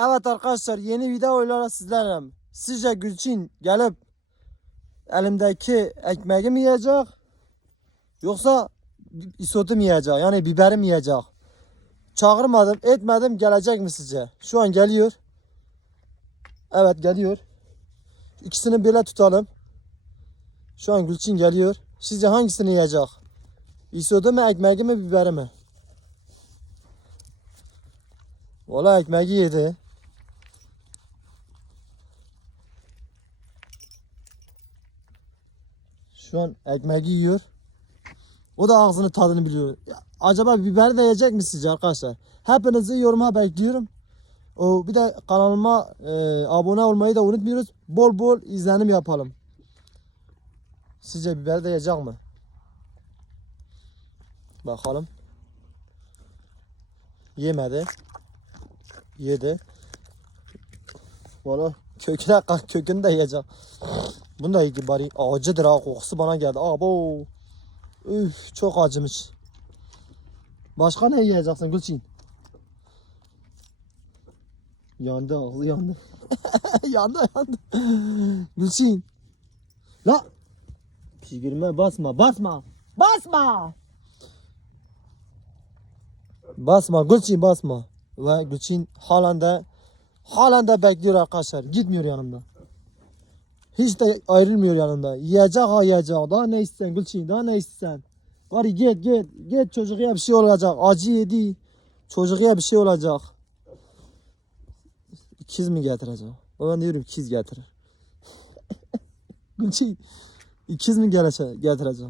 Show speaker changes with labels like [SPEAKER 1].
[SPEAKER 1] Evet arkadaşlar yeni videoyla sizlerle. Sizce Gülçin gelip elimdeki ekmeği mi yiyecek? Yoksa isotu mu yiyecek? Yani biberi mi yiyecek? Çağırmadım, etmedim gelecek mi sizce? Şu an geliyor. Evet geliyor. İkisini böyle tutalım. Şu an Gülçin geliyor. Sizce hangisini yiyecek? İsotu mu, ekmeği mi, biberi mi? Valla ekmeği yedi. Şu an ekmeği yiyor. O da ağzını tadını biliyor. Acaba biberi de yiyecek mi sizce arkadaşlar? Hepinizi yoruma bekliyorum. O bir de kanalıma e, abone olmayı da unutmuyoruz. Bol bol izlenim yapalım. Sizce biber de yiyecek mi? Bakalım. Yemedi. Yedi. Valla köküne kökünü de yiyecek. Bunu da yedi bari. Acıdır ha kokusu bana geldi. Abo. Üf çok acımış. Başka ne yiyeceksin Gülçin? Yandı ağzı yandı. yandı yandı. Gülçin. La. Pişirme basma basma. Basma. Basma Gülçin basma. Ve Gülçin halen de halen de bekliyor arkadaşlar. Gitmiyor yanımda. Hiç de ayrılmıyor yanımda. Yiyecek ha yiyecek. Daha ne istersen Gülçin daha ne istersen. Gari git git git çocuğa bir şey olacak. Acı yedi. Çocuğa bir şey olacak. İkiz mi getirecek? Ben diyorum ikiz getirir. Gülçin ikiz mi getirecek?